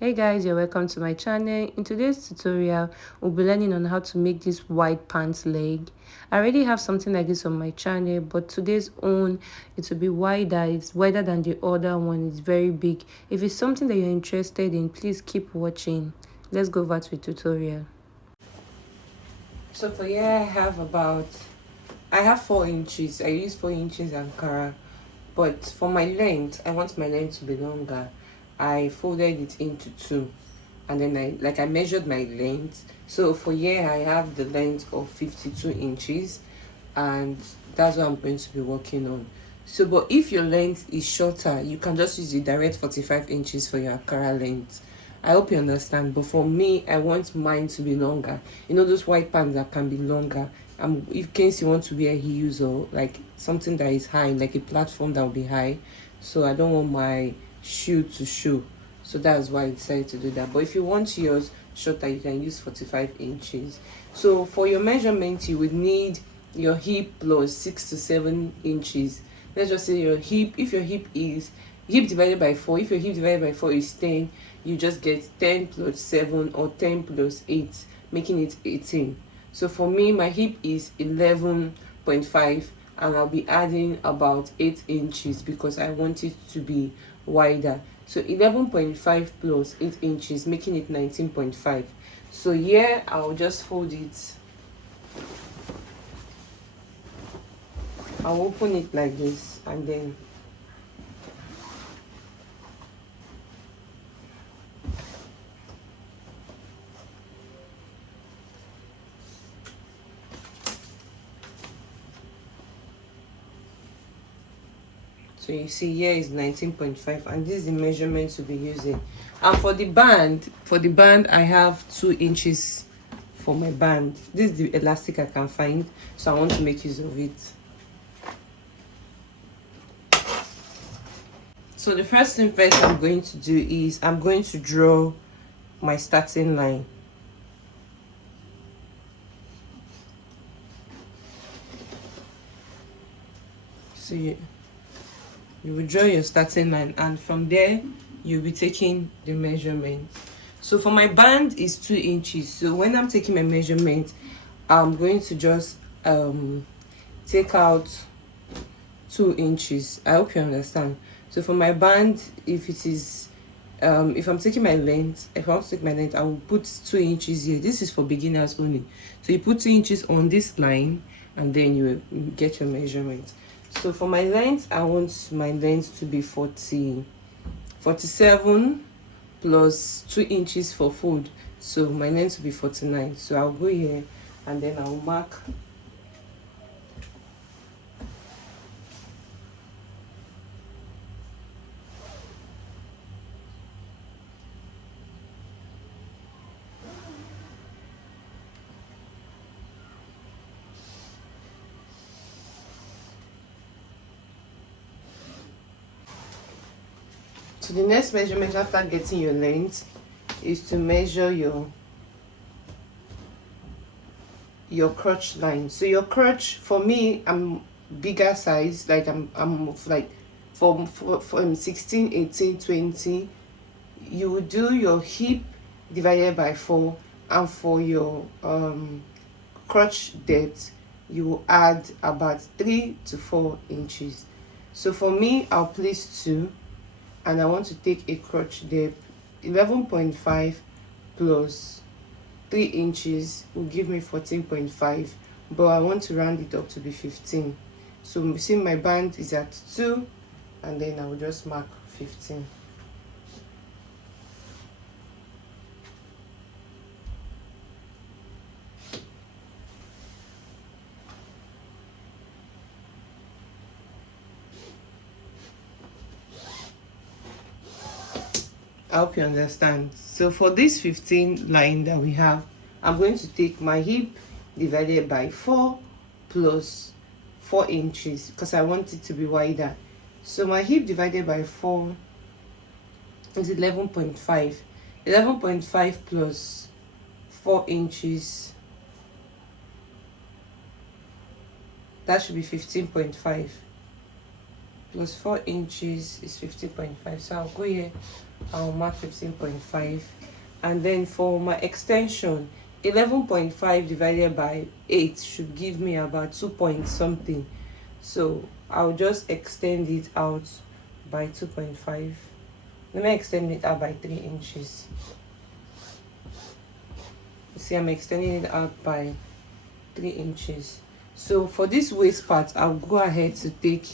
Hey guys, you're welcome to my channel. In today's tutorial, we'll be learning on how to make this wide pants leg. I already have something like this on my channel, but today's own, it will be wider. It's wider than the other one. It's very big. If it's something that you're interested in, please keep watching. Let's go over to the tutorial. So for here, I have 4 inches. I use 4 inches Ankara, but for my length, I want my length to be longer. I folded it into 2, and then I measured my length. So for here I have the length of 52 inches, and that's what I'm going to be working on. So but if your length is shorter, you can just use the direct 45 inches for your Ankara length. I hope you understand, but for me, I want mine to be longer. You know those white pants that can be longer. In case you want to wear heels or like something that is high, like a platform that will be high. So I don't want my shoe to show. So that's why I decided to do that. But if you want yours shorter, you can use 45 inches. So for your measurement, you would need your hip plus 6 to 7 inches. Let's just say your hip, if your hip is hip divided by 4, if your hip divided by 4 is 10, you just get 10 plus 7 or 10 plus 8, making it 18. So for me, my hip is 11.5, and I'll be adding about 8 inches because I want it to be wider. So 11.5 plus 8 inches, making it 19.5. So here I'll just fold it. I'll open it like this, and then so you see here is 19.5, and this is the measurement to be using. And for the band I have 2 inches for my band. This is the elastic I can find, so I want to make use of it. So the first thing first I'm going to do is I'm going to draw my starting line. So you will draw your starting line, and from there you'll be taking the measurement. So for my band is 2 inches. So when I'm taking my measurement, I'm going to just take out 2 inches. I hope you understand. So for my band, if it is if I'm taking my length, if I want to take my length, I will put 2 inches here. This is for beginners only. So you put 2 inches on this line, and then you will get your measurement. So for my length, I want my length to be 47 plus 2 inches for fold. So my length will be 49. So I'll go here, and then I'll mark. So the next measurement after getting your length is to measure your crotch line. So your crotch, for me, I'm bigger size, like I'm like from 16, 18, 20. You will do your hip divided by 4, and for your crotch depth, you will add about 3 to 4 inches. So for me, I'll place 2, and I want to take a crotch depth. 11.5 plus 3 inches will give me 14.5, but I want to round it up to be 15. So you see my band is at 2, and then I will just mark 15. I hope you understand. So for this 15 line that we have, I'm going to take my hip divided by 4 plus 4 inches because I want it to be wider. So my hip divided by 4 is 11.5. 11.5 plus 4 inches, that should be 15.5. plus 4 inches is 15.5. So I'll go here, I'll mark 15.5. And then for my extension, 11.5 divided by 8 should give me about 2 point something. So I'll just extend it out by 2.5. Let me extend it out by 3 inches. You see, I'm extending it out by 3 inches. So for this waist part, I'll go ahead to take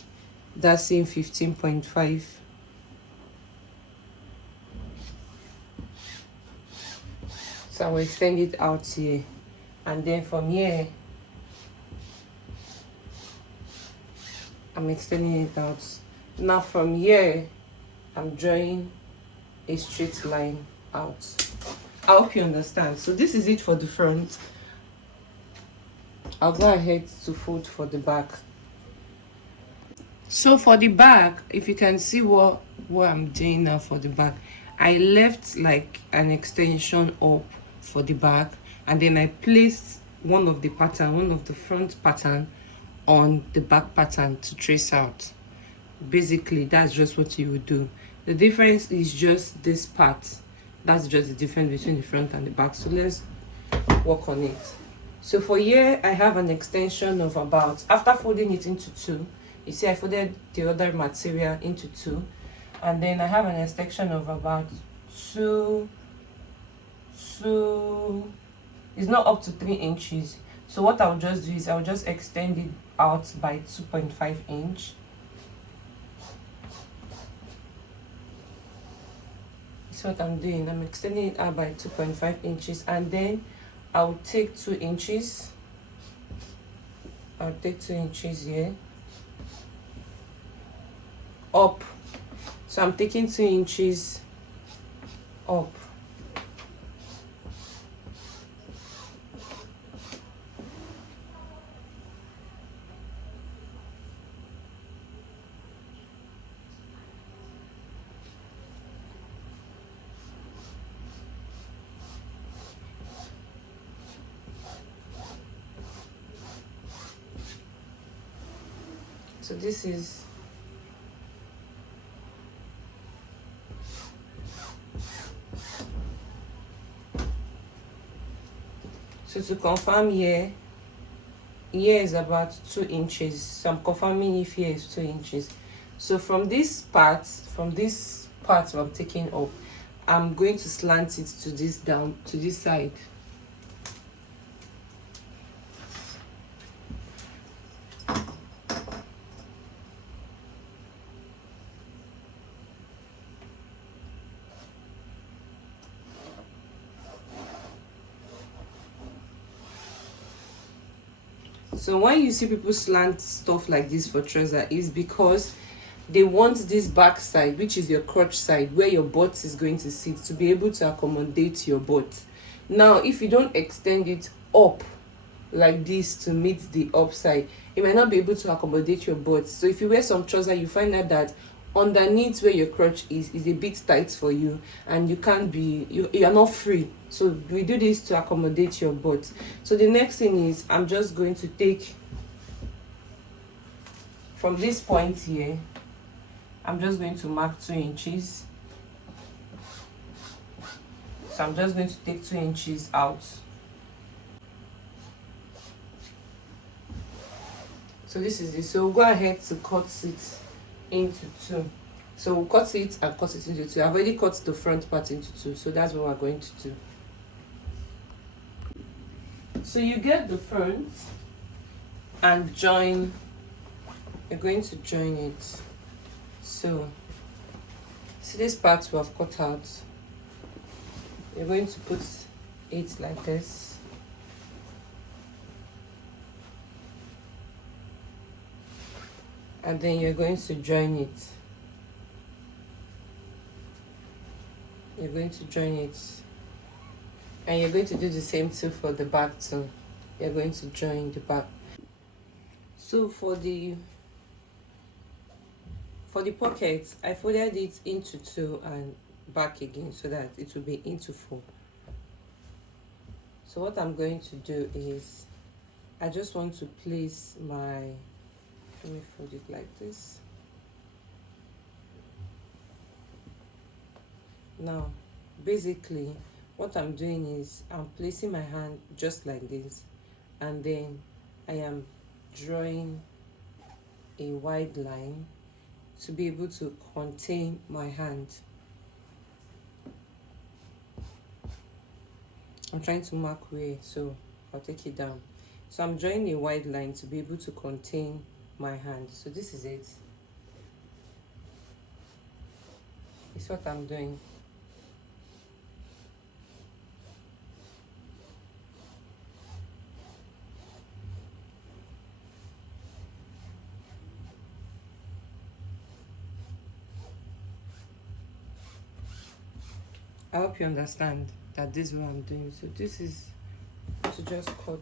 that same 15.5. So I will extend it out here, and then from here I'm extending it out. Now from here I'm drawing a straight line out. I hope you understand. So this is it for the front. I'll go ahead to fold for the back. So for the back, if you can see what I'm doing now for the back, I left like an extension up for the back, and then I placed one of the front pattern on the back pattern to trace out. Basically, that's just what you would do. The difference is just this part. That's just the difference between the front and the back. So let's work on it. So for here, I have an extension of about, after folding it into two, you see I folded the other material into two, and then I have an extension of about two, it's not up to 3 inches. So what I'll just do is I'll just extend it out by 2.5 inch. That's what I'm doing. I'm extending it out by 2.5 inches, and then I'll take 2 inches. I'll take 2 inches here up. So I'm taking 2 inches up. So this is so to confirm, here is about 2 inches. So I'm confirming if here is 2 inches. So from this part I'm taking up, I'm going to slant it to this down to this side. So when you see people slant stuff like this for trouser, is because they want this back side, which is your crotch side, where your butt is going to sit, to be able to accommodate your butt. Now if you don't extend it up like this to meet the upside, it might not be able to accommodate your butt. So if you wear some trouser, you find out that underneath where your crotch is a bit tight for you, and you can't be, you're not free. So we do this to accommodate your butt. So the next thing is I'm just going to take from this point here, I'm just going to mark 2 inches. So I'm just going to take 2 inches out. So this is it. So we'll go ahead to cut it into two. So we'll cut it and cut it into two. I've already cut the front part into two, so that's what we're going to do. So you get the front and join, you're going to join it. So see this part we have cut out, you're going to put it like this. And then you're going to join it. You're going to join it. And you're going to do the same too for the back too. You're going to join the back. So for the pockets, I folded it into two and back again so that it will be into four. So what I'm going to do is I just want to place my, let me fold it like this. Now basically what I'm doing is I'm placing my hand just like this, and then I am drawing a wide line to be able to contain my hand. I'm trying to mark where, so I'll take it down. So I'm drawing a wide line to be able to contain my hand. So this is it. It's what I'm doing. I hope you understand that this is what I'm doing. So this is to just cut.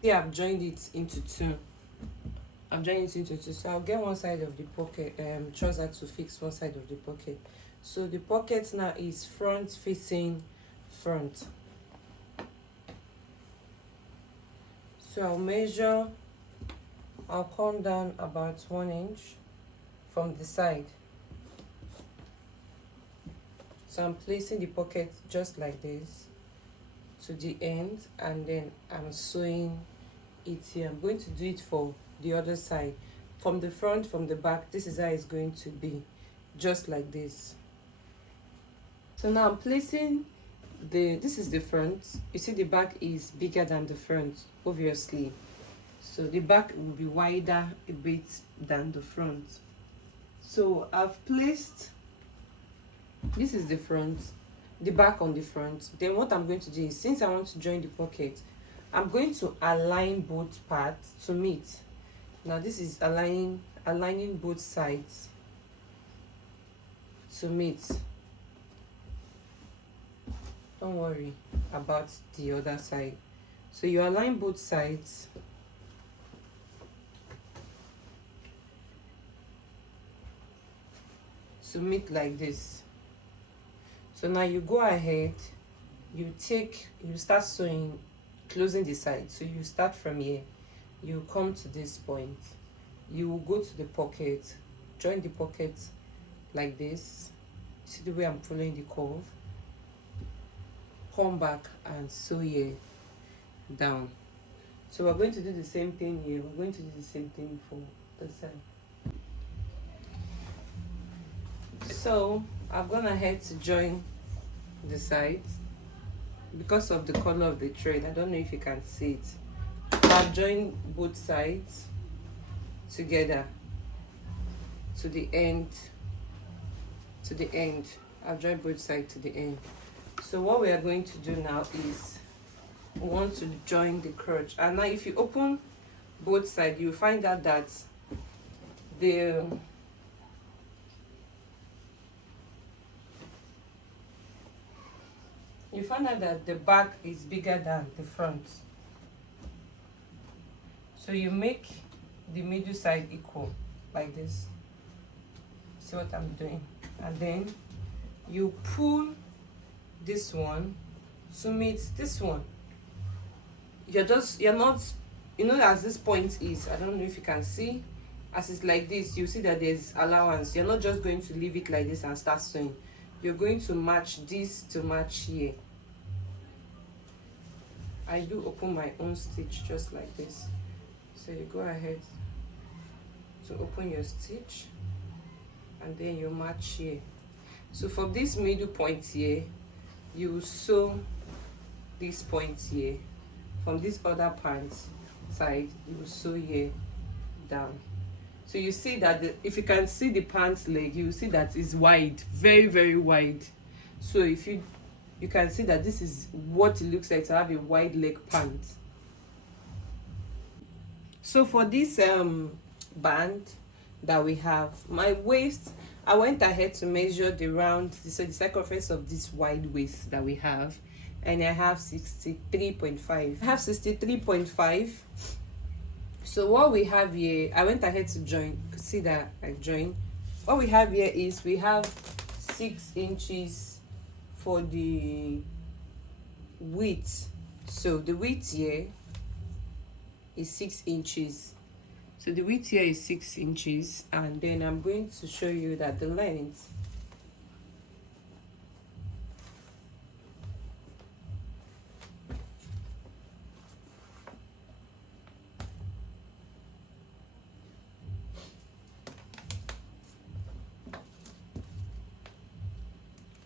Yeah, I've joined it into two. I'm joining it into two. So I'll get one side of the pocket trouser to fix one side of the pocket. So the pocket now is front facing front. So I'll come down about 1 inch from the side. So I'm placing the pocket just like this to the end, and then I'm sewing it here. I'm going to do it for the other side. From the front, from the back, this is how it's going to be, just like this. So now I'm placing this is the front. You see the back is bigger than the front, obviously. So the back will be wider a bit than the front. So I've placed, this is the front, the back on the front. Then what I'm going to do is, since I want to join the pocket, I'm going to align both parts to meet. Now this is aligning both sides to meet. Don't worry about the other side. So you align both sides to meet like this. So now you go ahead, you start sewing, closing the side. So you start from here, you come to this point, you will go to the pocket, join the pocket like this. See the way I'm following the curve? Come back and sew here down. So we're going to do the same thing here. We're going to do the same thing for the side. So I've gone ahead to join the sides because of the color of the thread. I don't know if you can see it. I've joined both sides together to the end. I've joined both sides to the end. So what we are going to do now is we want to join the crotch. And now if you open both sides, you find out that the back is bigger than the front. So you make the middle side equal like this. See what I'm doing? And then you pull this one to meet this one. You're not, you know, as this point is, I don't know if you can see, as it's like this, you see that there's allowance. You're not just going to leave it like this and start sewing. You're going to match this to match here. I do open my own stitch just like this. So you go ahead to open your stitch and then you match here. So from this middle point here, you sew this point here. From this other pant side, you sew here down. So you see that if you can see the pant leg, you see that it's wide, very, very wide. So if you can see that this is what it looks like to have a wide leg pant. So for this band that we have, my waist, I went ahead to measure the circumference of this wide waist that we have, and I have 63.5. I have 63.5 So what we have here, I went ahead to join. See that I joined. What we have here is we have 6 inches for the width. So the width here is 6 inches. So the width here is 6 inches, and then I'm going to show you that the length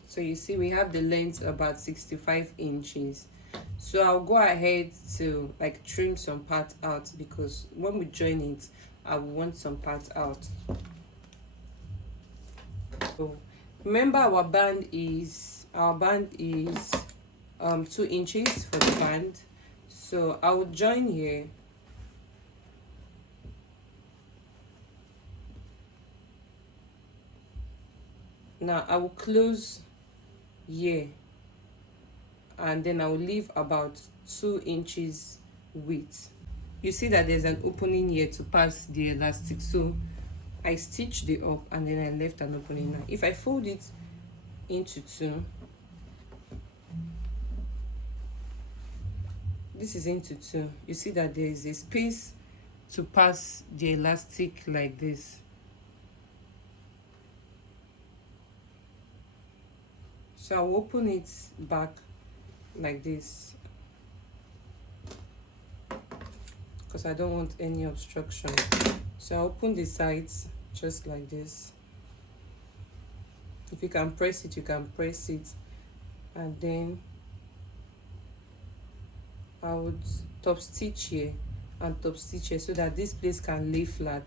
so you see we have the length about 65 inches. So I'll go ahead to like trim some part out, because when we join it I want some part out. So remember our band is 2 inches for the band. So I will join here. Now I will close here, and then I will leave about 2 inches width. You see that there's an opening here to pass the elastic, so I stitched it up and then I left an opening. Now if I fold it into 2, this is into 2, you see that there is a space to pass the elastic like this. So I'll open it back like this, because I don't want any obstruction. So I'll open the sides just like this. If you can press it, you can press it, and then I would top stitch here and top stitch here so that this place can lay flat.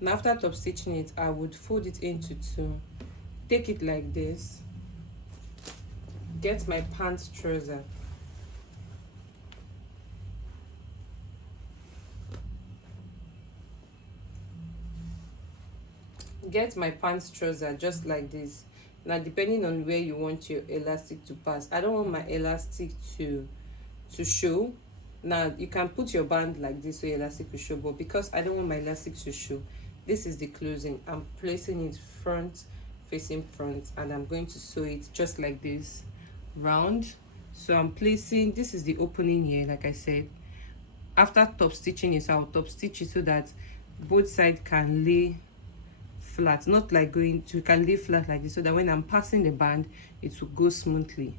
And after top stitching it, I would fold it into 2, take it like this, get my pant trouser, just like this. Now depending on where you want your elastic to pass, I don't want my elastic to show. Now you can put your band like this so your elastic will show, but because I don't want my elastic to show, this is the closing. I'm placing it front facing front, and I'm going to sew it just like this round. So I'm placing, this is the opening here, like I said. After top stitching it, I'll top stitch it so that both sides can lay flat, not like going to, can lay flat like this, so that when I'm passing the band it will go smoothly.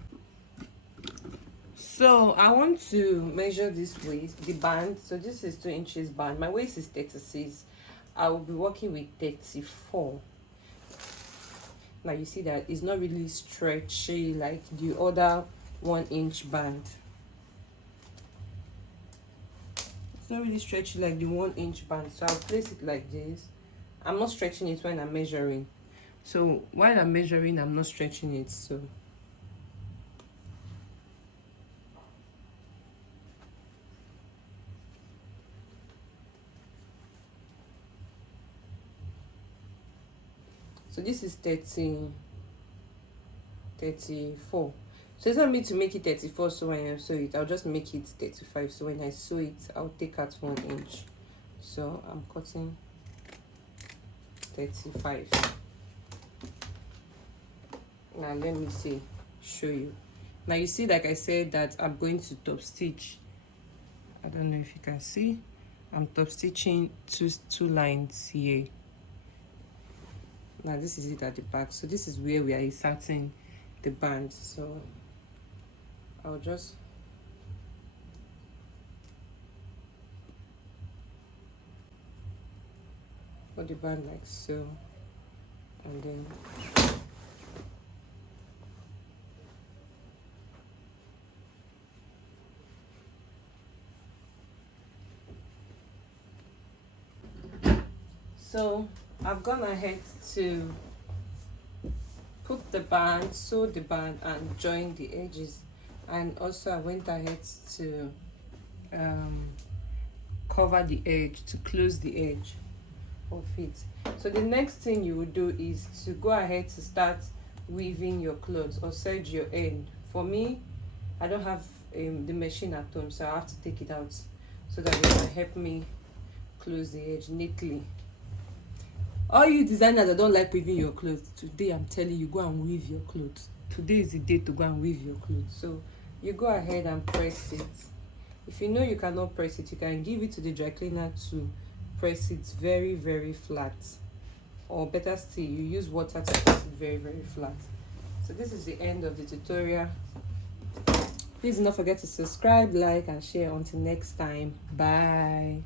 So I want to measure this waist, the band. So this is 2 inches band, my waist is 36, I will be working with 34. Now you see that it's not really stretchy like the other 1 inch band. It's not really stretchy like the 1 inch band, so I'll place it like this. I'm not stretching it when I'm measuring, so while I'm measuring I'm not stretching it. So this is 34. So it's not me to make it 34, so when I sew it I'll just make it 35. So when I sew it I'll take out 1 inch. So I'm cutting 35. Now let me show you. Now you see, like I said, that I'm going to top stitch. I don't know if you can see, I'm top stitching two lines here. Now this is it at the back, so this is where we are inserting the band. So I'll just put the band like so, and then so I've gone ahead to put the band, sew the band, and join the edges. And also I went ahead to cover the edge, to close the edge of it. So the next thing you will do is to go ahead to start weaving your clothes or serge your end. For me, I don't have the machine at home, so I have to take it out so that it can help me close the edge neatly. All you designers that don't like weaving your clothes, today I'm telling you, go and weave your clothes. Today is the day to go and weave your clothes. So you go ahead and press it. If you know you cannot press it, you can give it to the dry cleaner to press it very, very flat. Or better still, you use water to press it very, very flat. So this is the end of the tutorial. Please do not forget to subscribe, like, and share. Until next time, bye.